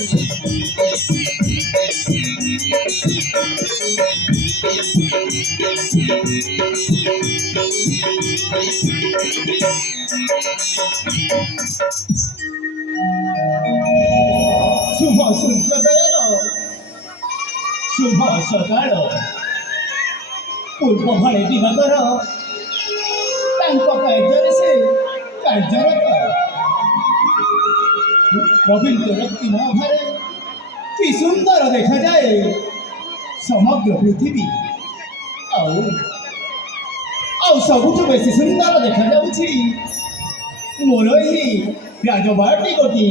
শুভ সূর্যোদয়ের শুভ সকাଳ ପୂର୍ବ ଭଳି ଦିନକର ତାଙ୍କ କାର୍ଯ୍ୟରେ ସେ କାର୍ଯ୍ୟରତ ରବୀନ୍ଦ୍ର ରକ୍ତିମ ଘରେ କି ସୁନ୍ଦର ଦେଖାଯାଏ ସମଗ୍ର ପୃଥିବୀ। ଆଉ ଆଉ ସବୁଠୁ ବେଶୀ ସୁନ୍ଦର ଦେଖାଯାଉଛି ମୋର ଏହି ରାଜବାଟୀଟି।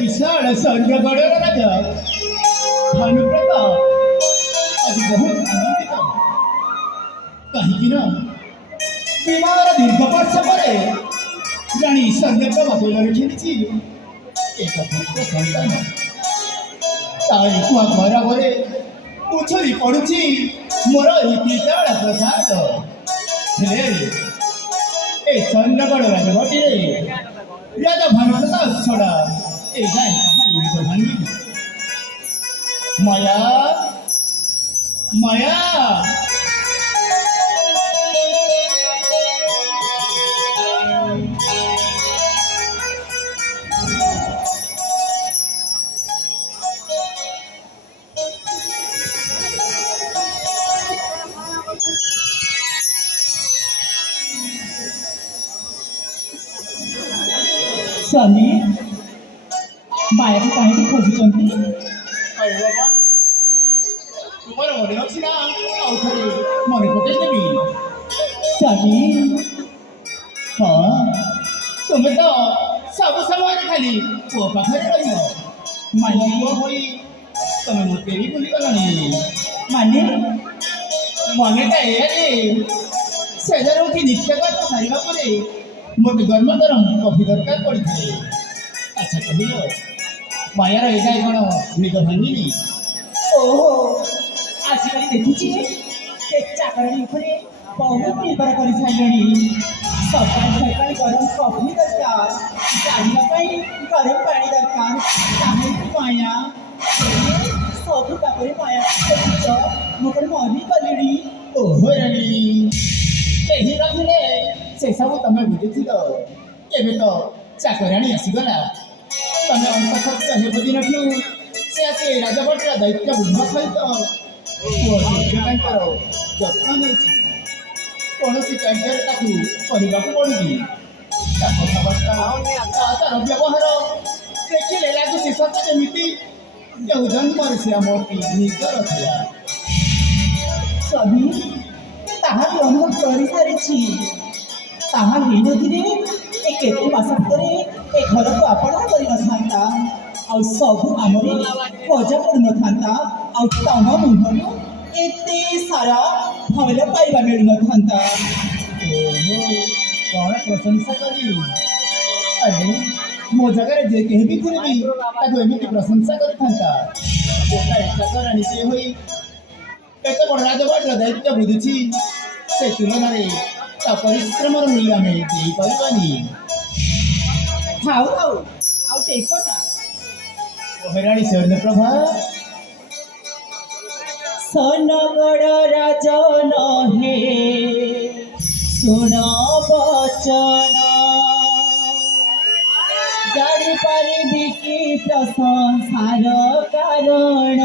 विशाल स्वर्गगढ़ राजा भानुप्रत आज बहुत आनंदित कहीं विमान दीर्घ वर्ष पर जानी स्वर्गप्रभा खेली ଏକ ପୁତ୍ର ସନ୍ତାନ ତାରି କୁଆ ଘର ଘରେ ଉଛଳି ପଡୁଛି ମୋର ଏହି ପିତଳ ପ୍ରସାଦ। ହେଲେ ଏ ଚନ୍ଦ୍ରଗଡ଼ ରାଜବାଟୀରେ ରାଜା ଭାନୁପ୍ରତାପ ଛଡ଼ା ଏ ଯାଏ କାହାରି ନିଦ ଭାଙ୍ଗିନି। ମାୟା ମାୟା ସ୍ୱାମୀ ମାୟାକୁ କାହିଁକି ଖୋଜୁଛନ୍ତି? ଆରେ ବାବା ତୁମର ମନେ ଅଛି ନା ଆଉ ଥରେ ମନେ ପକେଇଦେବି। ସ୍ୱାମୀ ହଁ ତୁମେ ତ ସବୁ ସମୟରେ ଖାଲି ପୁଅ ପାଖରେ ରହିବ। ମାନେ ପୁଅ ହୋଇ ତମେ ମୋତେ ବି ଭୁଲିଗଲଣି। ମାନେ ମନେଟା ଏଇଆ ଯେ ସେଜାରେ ଉଠି ନିତ୍ୟକର୍ମ ସାରିବା ପରେ ମୋତେ ଗରମ ଗରମ କଫି ଦରକାର ପଡ଼ିଥାଏ। ଆଚ୍ଛା କହିଲ ମାୟାର ଏଇଟା କ'ଣ ନିଦ ଭାଙ୍ଗିନି? ଓହୋ ଆଜିକାଲି ଦେଖୁଛି ସେ ଚାକରାଣୀ ଉପରେ ବହୁତ ନିର୍ଭର କରିସାରିଲେଣି। ସକାଳ ସକାଳ ଗରମ କଫି ଦରକାର, ଗାଧୋଇବା ପାଇଁ ଗରମ ପାଣି ଦରକାର। କାହିଁକି ମାୟା ସବୁ ତାପରେ ମାୟା ଦେଖୁଛ ମୁଁ କ'ଣ ମରି ଗଲିଣି। ଓହୋ ରାଣୀ କେହି ନଥିଲେ ସେସବୁ ତମେ ବୁଝୁଥିଲ। ଏବେ ତ ଚାକରାଣୀ ଆସିଗଲା। ତମେ ଅନ୍ତଃସତ୍ତ୍ୱ ହେବ ଦିନଠୁ ସେ ଆସି ରାଜବାଟୀର ଦାୟିତ୍ୱ ବୁଝିବା ସହିତ ପୁଅ ସୂର୍ଯ୍ୟକାନ୍ତର ଯତ୍ନ ନେଉଛି। କୌଣସି କାର୍ଯ୍ୟରେ ତାକୁ କରିବାକୁ ପଡ଼ୁନି। ତା କଥାବାର୍ତ୍ତା ତାର ବ୍ୟବହାର ଦେଖିଲେ ଲାଗୁଛି ସତ ଯେମିତି ଯେଉଁ ଜନ୍ମରେ ସେ ଆମଟି ନିଜର ଥିଲା। ସ୍ୱାମୀ ତାହା ବି ଅନୁଭବ କରିସାରିଛି। ତାହା ହେଇନଥିଲେ ଏ କେତେ ମାସ ଭିତରେ ଏ ଘରକୁ ଆପଣା କରିନଥାନ୍ତା, ଆଉ ସବୁ ଆମରେ ଖୋଜା ପଡ଼ୁନଥାନ୍ତା, ଆଉ ତମ ମୁହଁରୁ ଏତେ ସାରା ଭଲ ପାଇବା ମିଳୁନଥାନ୍ତା। ଓହୋ କ'ଣ ପ୍ରଶଂସା କରି? ଆରେ ମୋ ଜାଗାରେ ଯେ କେହି ବି ଥିଲେ ବି ତାକୁ ଏମିତି ପ୍ରଶଂସା କରିଥାନ୍ତା। ଗୋଟାଏ ଚାକରାଣୀ ସିଏ ହୋଇ ଏତେ ବଡ଼ ରାଜବାଟୀର ଦାୟିତ୍ୱ ବୁଝୁଛି। ସେ ତୁଳନାରେ ତା ପରିଶ୍ରମର ମୂଲ୍ୟ ଆମେ ଦେଇପାରିବାନି। ଥାଉ ଥାଉ ଆଉ ସେ କଥା ରାଣୀ ସ୍ୱର୍ଣ୍ଣପ୍ରଭା ସୋନଗଡ଼ ରାଜନ ହେ ଶୁଣ ବଚନ, ଜାଣିପାରିବି କି ପ୍ରଶଂସାର କାରଣ।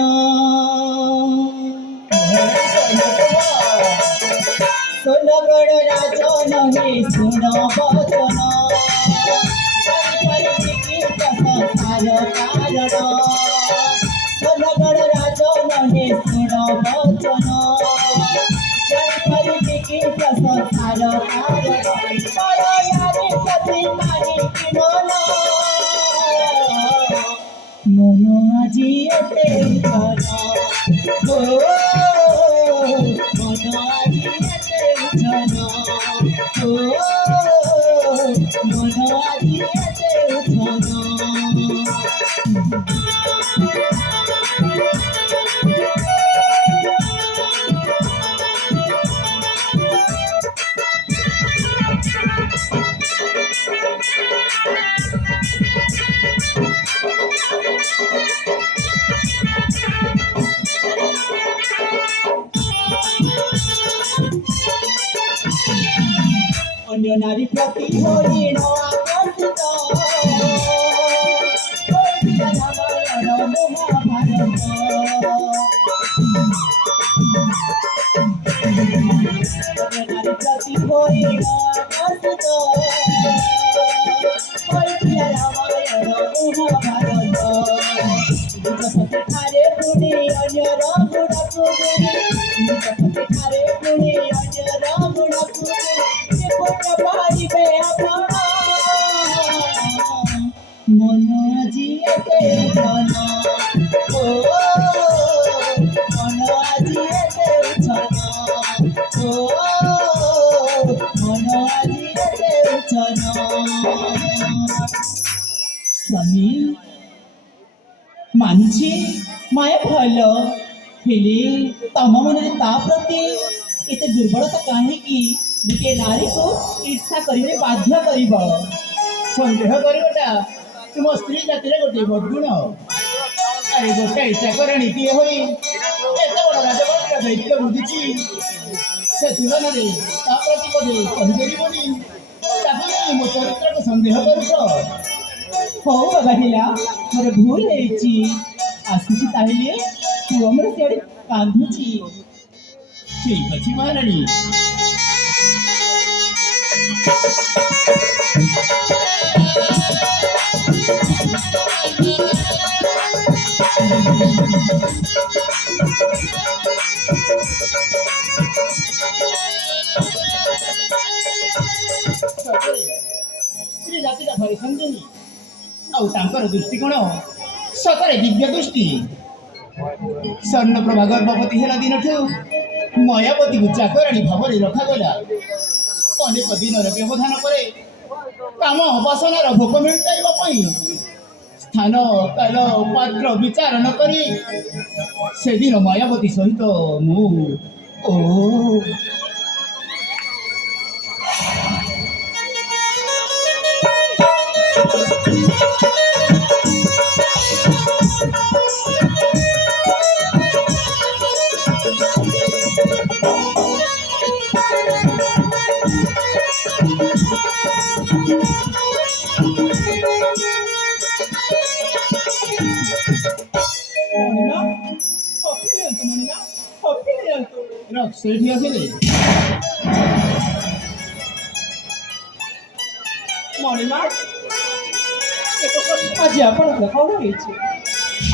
ସୋନଗଡ଼ ରାଜନ ହେ ଶୁଣ ବଚନ, ଜାଣିପାରିବି କି ପ୍ରଶଂସାର କାରଣ। ସୋନଗଡ଼ ରାଜନ ହେ ଶୁଣ ବଚନ, ଜାଣିପାରିବି କି ପ୍ରଶଂସାର କାରଣ। ପରୟାରେ ପ୍ରତି କାହିଁକି ମନ ଆଜି ଏତେ ଉଚ୍ଛନ। ଓ ମନ ଆଜି ଏତେ ଉଚ୍ଛନ। ଓ ମନ ଆଜି ଏତେ ଉଚ୍ଛନ। ଅନ୍ୟ ନାରୀ ପ୍ରତି ହରିଣ ଆକର୍ଷିତ, ହୋଇଥିଲା ରାମାୟଣ ମହାଭାରତ। ଅନ୍ୟ ନାରୀ ପ୍ରତି ହରିଣ ଆକର୍ଷିତ, ହୋଇଥିଲା ରାମାୟଣ ମହାଭାରତ। ନିଜ ସତୀଠାରେ ପୁଣି ଅନ୍ୟର ଗୁଣକୁ ଗୁଣି, ନିଜ ସତୀଠାରେ ପୁଣି ଅନ୍ୟର ଗୁଣକୁ ଗୁଣି। ପାରିବେ ଆପଣ ମନ ଆଜି ଏତେ ଉଚ୍ଛନ। ଓ ମନ ଆଜି ଏତେ ଉଚ୍ଛନ। ଓ ମନ ଆଜି ଏତେ ଉଚ୍ଛନ। ସ୍ୱାମୀ କହିଲ ହେଲେ ତମ ମନରେ ତା ପ୍ରତି ଏତେ ଦୁର୍ବଳତା କାହିଁକି ଗୋଟିଏ ନାରୀକୁ ଈର୍ଷା କରିବାରେ ବାଧ୍ୟ କରିବ? ସନ୍ଦେହ କରିବାଟା ତୁମ ସ୍ତ୍ରୀ ଜାତିରେ ଗୋଟିଏ ବଦଗୁଣ। ଆରେ ଗୋଟାଏ ଚାକରାଣୀ କିଏ ହୋଇ ଏତେ ବଡ଼ ରାଜବଂଶର ଦାୟିତ୍ୱ ବୁଝିଛି, ସେ ତୁଳନାରେ ତା ପ୍ରତି ପଦେ କହିପାରିବନି। ତାକୁ ନେଇ ମୋ ଚରିତ୍ରକୁ ସନ୍ଦେହ କରୁଛ। ହଉ ବାବା ହେଲା, ମୋର ଭୁଲ ହେଇଛି। ଆସୁଛି ତାହେଲେ, ତୁ ଆମର ସିଆଡ଼େ କାନ୍ଦୁଛି। ଠିକ ଅଛି ମହାରାଣୀ। ସ୍ତ୍ରୀ ଜାତିଟା ଭାରି ସଙ୍ଗିନୀ, ଆଉ ତାଙ୍କର ଦୃଷ୍ଟିକୋଣ ସତରେ ଦିବ୍ୟ ଦୃଷ୍ଟି। ସ୍ୱର୍ଣ୍ଣପ୍ରଭା ଗର୍ଭବତୀ ହେଲା ଦିନଠୁ ମାୟାବତୀକୁ ଚାକରାଣୀ ଭାବରେ ରଖାଗଲା। ଅନେକ ଦିନର ବ୍ୟବଧାନ ପରେ କାମ ବାସନାର ଭୋକ ମେଣ୍ଟାଇବା ପାଇଁ ସ୍ଥାନ କାଳ ପାତ୍ର ବିଚାର ନ କରି ସେଦିନ ମାୟାବତୀ ସହିତ ମୁଁ ସେଇଠି ଆସିଲେ ମଣିମା, ଆଜି ଆପଣଙ୍କର କଣ ହେଇଛି?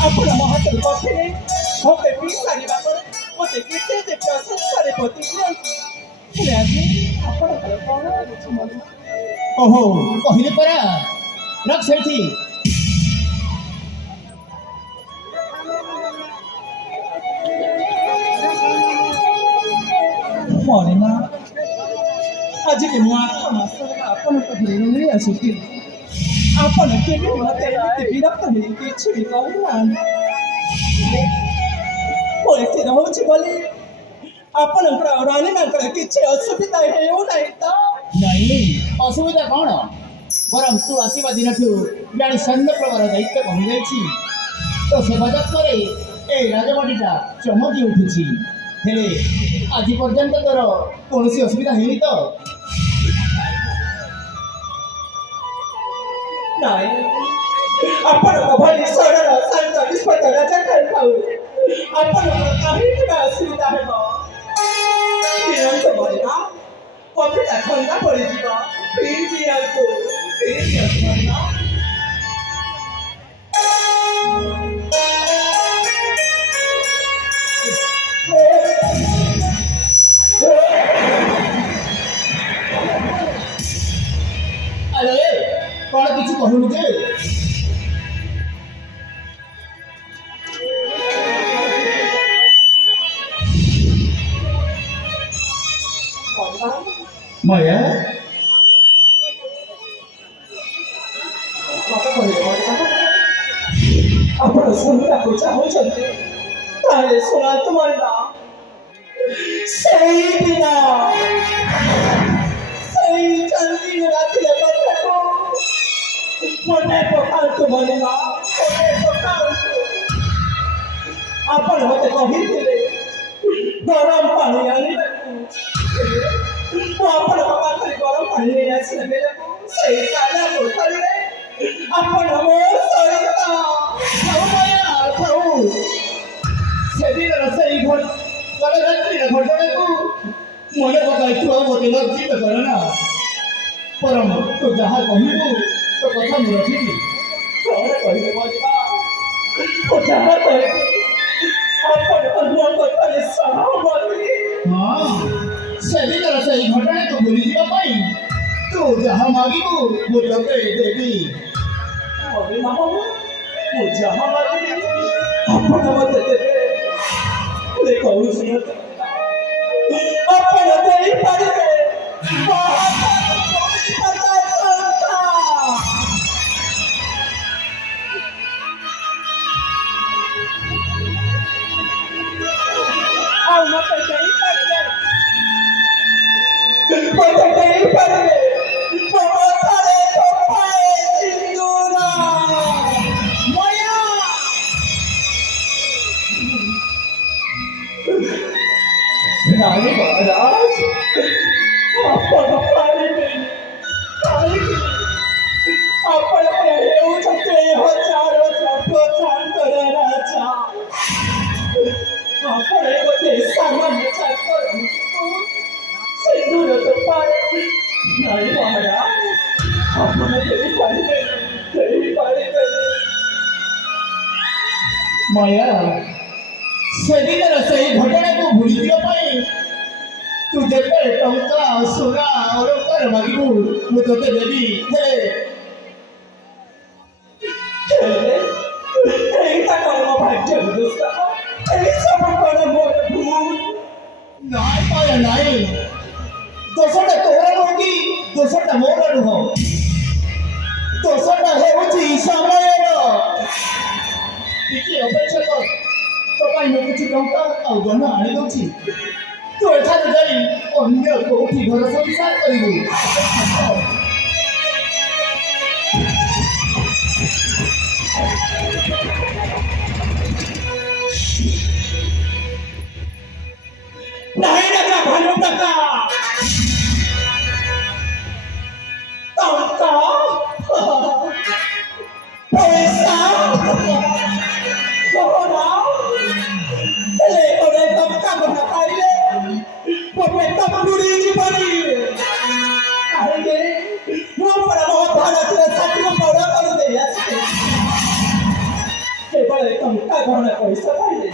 ଆପଣ ମୋ ହାତରୁ କଫିରେ ମୋତେ ପିଇ ସାରିବା ପରେ ମୋତେ କେତେ ଯେ ପ୍ରଶଂସାରେ ପତି ଦିଅନ୍ତି, ହେଲେ ଆଜି ଆପଣଙ୍କର କଣ ହେଇଛି ମଣିମା? ଓହୋ, କହିଲେ ପରା, ରଖ ସେଇଠି। ମଣିମା, ଆଜିକି ମୁଁ 8 ମାସ ହେଲା ଆପଣଙ୍କ ଘରେ ରହି ଆସୁଥିଲି। ଆପଣ କେବେ ବି ମୋତେ ଏମିତି ବିରକ୍ତ ହେଇ କିଛି ବି କହୁନାହାନ୍ତି। ପରିସ୍ଥିତି ରହୁଛି ବୋଲି ଆପଣଙ୍କର ରାଣୀମାନଙ୍କର କିଛି ଅସୁବିଧା ହେଉନାହିଁ ତ? ନାଇଁ, ଅସୁବିଧା କ'ଣ? ବରଂ ତୁ ଆସିବା ଦିନଠୁ ଜାଣି ସ୍ୱର୍ଣ୍ଣପ୍ରଭାର ଦାୟିତ୍ୱ କମିଯାଇଛି। ତ ସେବା ଯତ୍ନରେ ଏ ରାଜବାଟୀଟା ଚମକି ଉଠୁଛି। ହେଲେ ଆଜି ପର୍ଯ୍ୟନ୍ତ ତୋର କୌଣସି ଅସୁବିଧା ହେଇନି ତ? ନାଇଁ, ଆପଣଙ୍କ ଭଳି ସରଳ ଶାନ୍ତ ନିଷ୍ପତ୍ତ ରାଜା ଖାଇଥାଉ ଆପଣଙ୍କର କାହିଁକି ବା ଅସୁବିଧା ହେବ? ପିଅନ୍ତୁ ମଣିମା, କଫିଟା ଥଣ୍ଡା ପଡ଼ିଯିବ। ପିଇ ଦିଅନ୍ତୁ, ପିଇ ଦିଅନ୍ତୁ ମଣିମା। ଆରେ କ'ଣ କିଛି କହୁନୁ ଯେ? ମାୟା, ଆପଣ ଶୁଣିବାକୁ ଚାହୁଁଛନ୍ତି ତାହେଲେ ଶୁଣନ୍ତୁ ମଣିମା। ସେଇଦିନ ସେଇ ଚାନ୍ଦିନୀ ରାତିରେ କଥାକୁ ମନେ ପକାନ୍ତୁ ମଣିମା, ମନେ ପକାନ୍ତୁ। ଆପଣ ମୋତେ କହିଥିଲେ ଗରମ ପାଣି ଆଣିବାକୁ। ମୁଁ ଆପଣଙ୍କ ପାଖରେ ଗରମ ପାଣି ନେଇ ଆସିଲା ବେଳକୁ ସେଇ କାଲା କୋଠରୀରେ ଆପଣ ମୋ ସହିତ ସେଦିନର ସେଇ କାଳରାତ୍ରିର ଘଟଣାକୁ ମନେ ପକାଇ ତୁ ଆଉ ମୋତେ ଲଜ୍ଜିତ କର ନା। ବରଂ ତୁ ଯାହା କହିବୁ ତୋ କଥା ମୁଁ ରଖିବି। କ'ଣ କହିବେ ମଣିମା? ମୁଁ ଯାହା କହିବି ଆପଣଙ୍କ ମୋ କଥାରେ ସହମତି। ହଁ, ସେଦିନର ସେଇ ଘଟଣାକୁ ଭୁଲିଯିବା ପାଇଁ ତୁ ଯାହା ମାଗିବୁ ମୁଁ ତୋତେ ଦେବି। ମଣିମା, ମୁଁ ଯାହା ମାଗିବି ଆପଣ ମୋତେ ଦେବେ। ହେଲେ କହୁଛି ଆପଣ ଦେଇପାରିବେ। महाराज आपण पाहिलेली काहीतरी आपण येऊ शकते हजारोचा प्रचार करण्याचा आपण मध्ये सामान्यचा करून सिंधूर पाय नाही महाराज आपण तरी पाहिजे माया ସେଦିନର ସେହି ଘଟଣାକୁ ଭୁଲିଯିବା ପାଇଁ ତୁ ଯେତେ ଟଙ୍କା ସୁନା ଅଳଙ୍କାର ମାଗିବୁ ମୁଁ ତୋତେ ଦେବି এইটা কর্ম ভাগ্য এই সব কর্ম ভুল ନାଇଁ ମାୟା ନାଇଁ ଦୋଷଟା ତୋର ନୁହଁ କି ଦୋଷଟା ମୋର ନୁହଁ ଦୋଷଟା ହେଉଛି ସମୟର ଟିକେ ଅପେକ୍ଷା କର ତୋ ପାଇଁ ମୁଁ କିଛି ଟଙ୍କା ଆଉ ଗହଣା ଆଣି ଦେଉଛି ତୁ ଏଠାରୁ ଯାଇ ଅନ୍ୟ କୋଉଠି ଘର ସଂସାର କରିବୁ नाही नका भांडू नका टंका पैसा गहना ओरे टंका गहना पाइले पोटे तंबुरी जीवनी काहे ମୁଁ ପରା ମହାଭାରତରେ ସାଥିର ପୌର କରିଦେଇ ଆସିଛି କେବଳ ଟଙ୍କା ଗହଣା ପଇସା ପାଇଲେ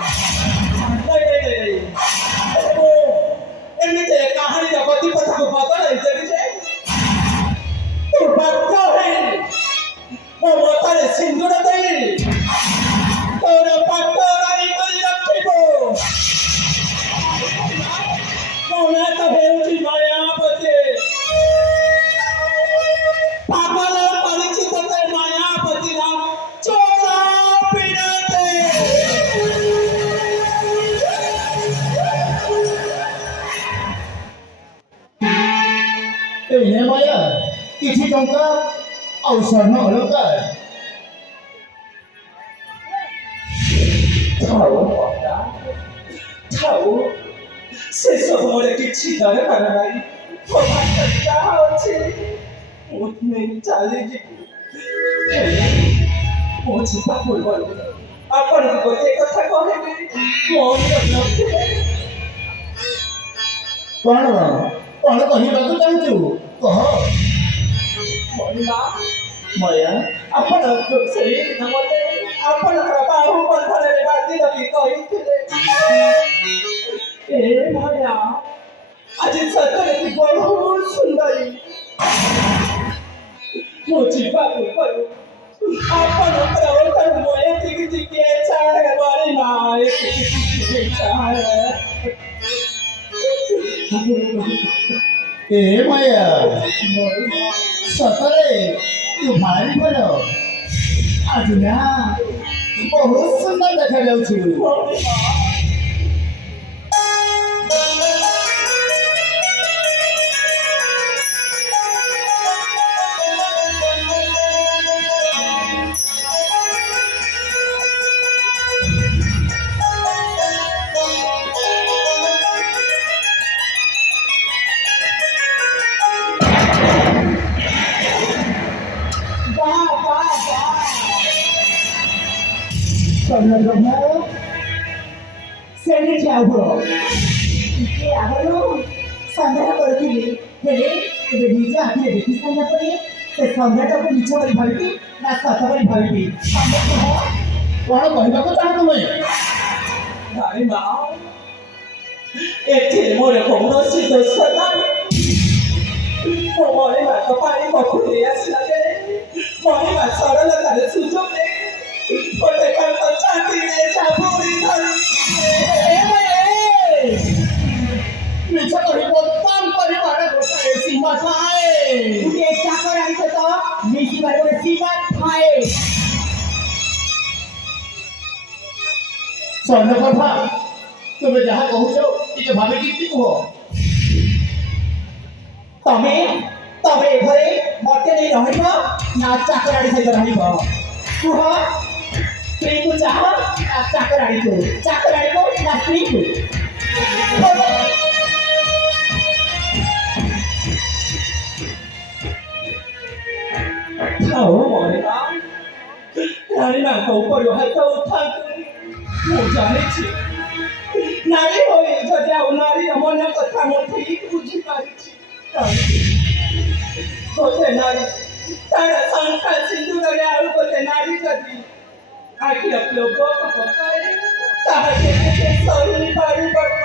ଏମିତି କାହାଣୀର ଗତିପଥକୁ ବଦଳାଇ ଦେବି ଯେ ତୁ ବାଧ୍ୟ ହେଇ ମୋ ମତରେ ସିନ୍ଦୁର ଦେଇ ତୋର ପାଟ ଗାଡ଼ି କରି ରଖିବୁ ମୋ ନାଁ ତ ହେଉଛି ମାୟାବତୀ ପାଗଳ କରିଛି ତୋତେ ମାୟାବତୀର ଚୋରା ପିଣତେ এই নে মায়া କିଛି ଟଙ୍କା ଆଉ ସ୍ୱର୍ଣ୍ଣ ଅଳଙ୍କାର ଥାଉ ସେସବୁ ମୋର କିଛି ଦରକାର ନାହିଁ ମୋ ପାଖରେ ଯାହା ଅଛି ମୁଁ ନେଇ ଚାଲିଯିବି ହେଲେ ମୁଁ ଯିବା ପୂର୍ବରୁ ଆପଣଙ୍କୁ ଗୋଟିଏ କଥା କହିବି ମୌନ ରଖିବେ କଣ କଣ କହିବାକୁ ଚାହୁଁଛୁ କହ ମହିମା ମାୟା ଆପଣ ସେଇଦିନ ମୋତେ ଆପଣଙ୍କର ବାହୁ ବନ୍ଧନରେ ବାନ୍ଧି ରଖି କହିଥିଲେ ଏ ମାୟା ଆଜି ସତରେ କି ବହୁତ ସୁନ୍ଦରୀ ମୁଁ ଯିବା ପୂର୍ବରୁ ଆପଣଙ୍କର ଓଠରୁ ମୁଁ ଏତିକି ଟିକିଏ ଚାହେଁ ମହିମା ଏତିକି ଟିକିଏ ଚାହେଁ ଏ ମାୟା ସତରେ ତୁ ଭାରି ଭଲ ଆଜି ନା ବହୁତ ସୁନ୍ଦର ଦେଖାଯାଉଛୁ ସ୍ୱର୍ଣ୍ଣପ୍ରଭା ସେଠି ଆଗ ଟିକେ ଆଗରୁ ସନ୍ଦେହ କରୁଥିଲି ହେଲେ ଏବେ ନିଜ ଆଖିରେ ଦେଖି ସାରିଲା ପରେ ସେ ସନ୍ଦେହଟାକୁ ମିଛ କରି ଭାବିବି ନା ସତ କରି ଭାବିବି କଣ କହିବାକୁ ଚାହୁଁ ତୁମେ ନାରୀ ମା ଏଥିରେ ମୋର କୌଣସି ଦୋଷ ନାହିଁ ମୋ ମଣିମାଙ୍କ ପାଣି ପଖୁରି ଆସିଲା ବେଳେ ମଣିମା ସରଳତାରେ ସୁଯୋଗ ଦେଇ ଗୋଟେ କାନ୍ତ ଛାତିରେ ଚାପୁଡ଼ି ଧରି ମିଛ କହିବ କମ୍ କରିବାର ଗୋଟାଏ ସୀମା ଥାଏ ଗୋଟିଏ ଚାକର ଆଣିଛ ତ ମିଶିବାର ଗୋଟେ ସୀମା ଥାଏ ସ୍ୱର୍ଣ୍ଣପ୍ରଭା ତୁମେ ଯାହା କହୁଛ ଟିକେ ଭାବି ଚିନ୍ତି କୁହ ତମେ ତମେ ଏ ଘରେ ମତେ ନେଇ ରହିବ ନା ଚାକରାଣୀ ସହିତ ରହିବ କୁହ ସ୍ତ୍ରୀକୁ ଚାହ ନା ଚାକରାଣୀକୁ ନା ସ୍ତ୍ରୀକୁ ତାଙ୍କ ଉପରୁ ହାତ ଉଠାନ୍ତୁ। ମୁଁ ଜାଣିଛି ନାରୀ ହୋଇ ଯଦି ଆଉ ନାରୀର ମନ କଥା ମୁଁ ଠିକ୍ ବୁଝିପାରିଛି। ଗୋଟେ ନାରୀ ତାର ଶଙ୍ଖା ସିନ୍ଦୁରରେ ଆଉ ଗୋଟେ ନାରୀ ଯଦି ଆଖିର ଲୋଭ ପକାଏ ତାହାକୁ ସେ ସହିପାରିବନି।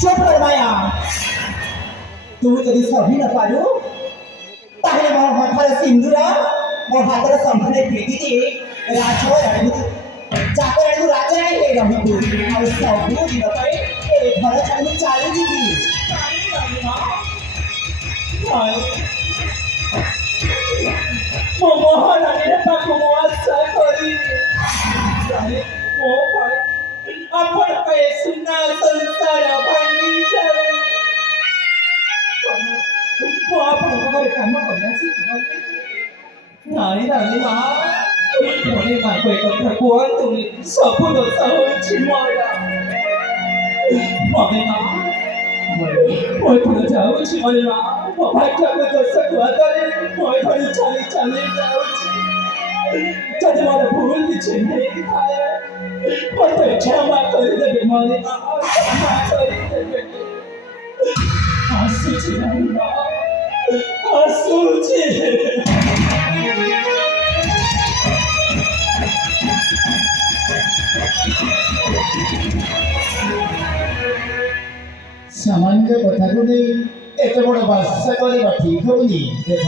ଚୁପ ରେ ମାୟା, ତୁ ଯଦି ସହି ନ ପାରୁ ତାହେଲେ ମୋ ହାତର ସିନ୍ଦୁର ମୋ ହାତର ଶଙ୍ଖରେ ଫିଟିକି ରାଜରାଣୀକୁ ଚାକରାଣୀକୁ ରାଜରାଣୀ ହେଇ ରହିବୁ। ଆଉ ସବୁ ଦିନ ପାଇଁ ଏ ଘର ଛାଡ଼ି ମୁଁ ଚାଲିଯିବି। ମୋ ମହାରାଣୀର ପାଖକୁ ମୁଁ ଆଶା କରି ମୋ ପାଇଁ ଆପଣଙ୍କ ଏ ସୁନା ସଂସାର ଭାଙ୍ଗି ଯାଉ। ମୁଁ ଆପଣଙ୍କ ଘରେ କାମ କରି ଆସିଛି। ନାରୀ ରାଣୀ ମା, ମନେ ମାଙ୍କୁ ଏ କଥା କୁହନ୍ତୁନି। ସବୁ ଦୋଷ ହେଉଛି ମୋର। ମନେ ମା, ମୁଁ ଏଥର ଯାଉଛି। ମନେ ମା, ମୋ ଭାଗ୍ୟକୁ ଦୋଷ କୁହାତରେ ମୁଁ ଏଭଳି ଚାଲି ଚାଲି ଯାଉଛି। ଯଦି ମୋର ଭୁଲ କିଛି ହେଇଥାଏ ମୋତେ କ୍ଷମା କରିଦେବେ। ମନେ ମା, କ୍ଷମା କରିଦେବେ। ଆସୁଛି ରାଣୀ ମା, ଆସୁଛି। ସାମାନ୍ୟ କଥାକୁ ନେଇ ଏତେ ବଡ଼ ବାସା କରିବା ଠିକ୍ ହଉନି। ଦେଖ